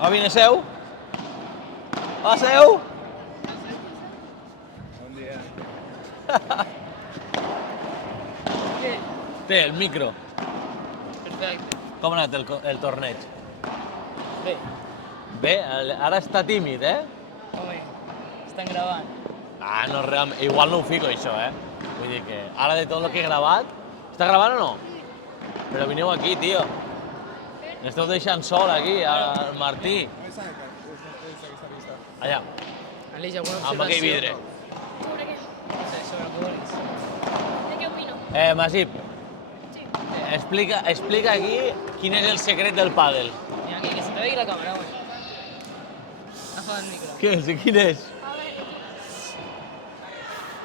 Va, vine, seu. Va, seu. Bon dia. Té, el micro. Perfecte. Com ha anat el torneig? Bé, Bé, ara està tímid, eh? home, estan gravant. Ah, no, realment, igual no ho fico, això, eh? Vull dir que ara de tot el que he gravat... Està gravant o no? Però vineu aquí, tio. N'esteu deixant sol aquí, al Martí. Allà, Aleix, alguna amb aquell observació? vidre. ¿Sobre qué? No sé, sobre el que volis. ¿De qué opino? Masip, Sí. explica aquí quin és el secret del pàdel. Mira aquí, que se te vegi la càmera, home. Agafa el micro. Què és? Quin és? A ver.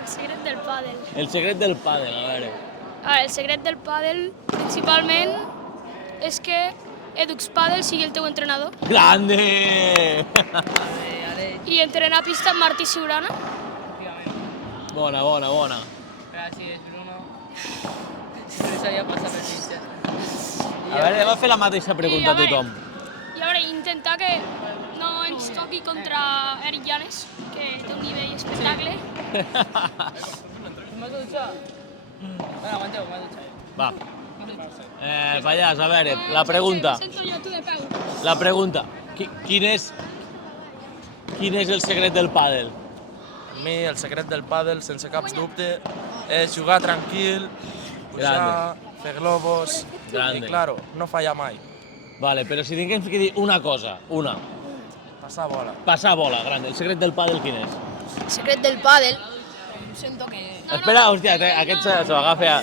El secret del pádel. El secret del pàdel, a veure. El secret del pádel, principalment, és que Edux Padel sigui el teu entrenador Grande! Aleix, i entrenar pista amb Martí Siurana. efectivament. Bona, bona, bona. Gràcies, Bruno. Si no sabia passar per mitja. A veure, anem a fer la mateixa pregunta a tothom. I a veure, intentar que no ens toqui contra Eric Llanes, que té un nivell espectacle. M'has de dutxar? Bueno, aguanteu, m'has de dutxar. Va. Pallàs, a veure, la pregunta. Sento jo, tu de peu. La pregunta. Quin és el secret del pàdel? Per mi, el secret del pàdel, sense cap dubte, és jugar tranquil, pujar, fer globos, Grande. i, claro, no fallar mai. Vale, però si tingués que dir una cosa, una, Passar bola. passar bola, grande. El secret del pàdel quin és? El secret del pàdel, sento que... Espera, hòstia, aquest s'ho agafa a...